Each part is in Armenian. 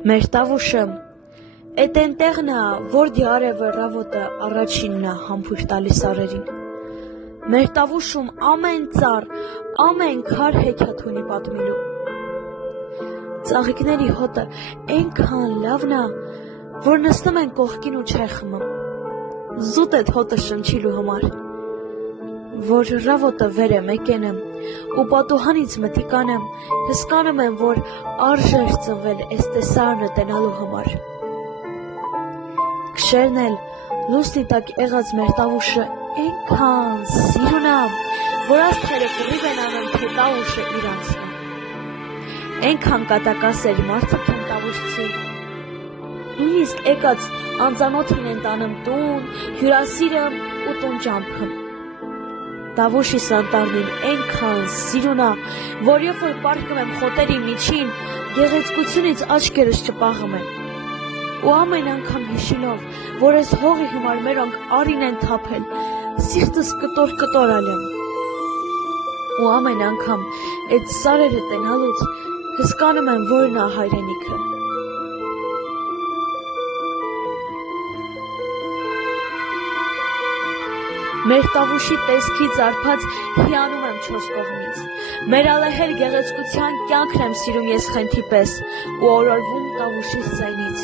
Մեր տավուշը էտ էնտեղն է, որ դիարևը ռավոտը առաջինն է համբույր տալիս արերին։ Մեր տավուշում ամեն ծառ, ամեն քար հեքիաթ ունի պատմելու։ Ծաղիկների հոտը այնքան լավն է, որ նստում են կողքին ու չէ խմում։ Զուտ էդ հոտը շնչիլու համար, որ ռավոտը վեր եմ եկեն եմ ու պատուհանից մտիկան եմ, հսկանում եմ, որ արժեր ծնվել էս տեսարանը տենալու համար։ Քշերն էլ լուսնի տակ եղած մեր տավուշը այնքան սիրուն է, որ աստղերը կռիվ են անում, թե տավուշը իրանցն է։ Այնքան կատակասեր մարդիկ են տավուշցի, նույնիսկ եկած անծանոթին են տանում տուն, հյուրասիրը ու տուն ճամփում։ Տավուշիս անտառնին այնքան սիրուն է, որ երբ որ պառկում եմ խոտերի միջին, գեղեցկությունից աչքերս չպաղում են։ Ու ամեն անգամ հիշելով, որ ես հողի համար մերոնք արին են թափել, սիրտս կտոր-կտորալ եմ։ Ու ամեն անգամ այդ սարերը տենալուց հսկանում եմ, որն է հայրենիքը։ Մեր տավուշի տեսքից արփած հիանում եմ չորս կողմից։ Մեր ալեհեր գեղեցկության կյանքն եմ սիրում ես խենթի պես ու օրորվում տավուշիս ձայնից։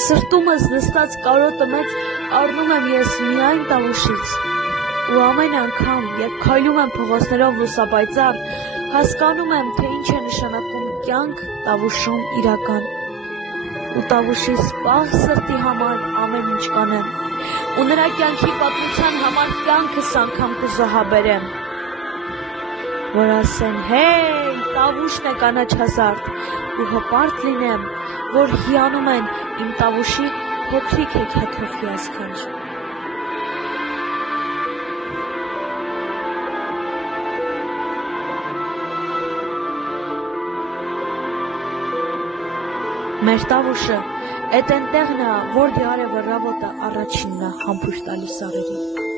Սրտումս նստած կարոտը մեծ առնում եմ ես միայն տավուշից։ Ու ամեն անգամ, երբ քայլում եմ փողոցներով լուսապայծառ, հասկանում եմ, թե ինչ է նշանակում կյանք տավուշում իրական։ Ու տավուշիս պաղ սրտի համար ամեն ինչ կանեմ։ Ու նրա կյանքի պատմության համար կյանքս անգամ կզոհաբերեմ, որ ասեն հեյ, տավուշն է կանաչ հազարդ, ու հպարտ լինեմ, որ հիանում են իմ տավուշի փոքրիկ հեքիաթով հիասքանչ։ Մեր տավուշը էտ էնտեղն է, որ դիարևը ռավոտը առաջինն է համբույր տալիս արերին։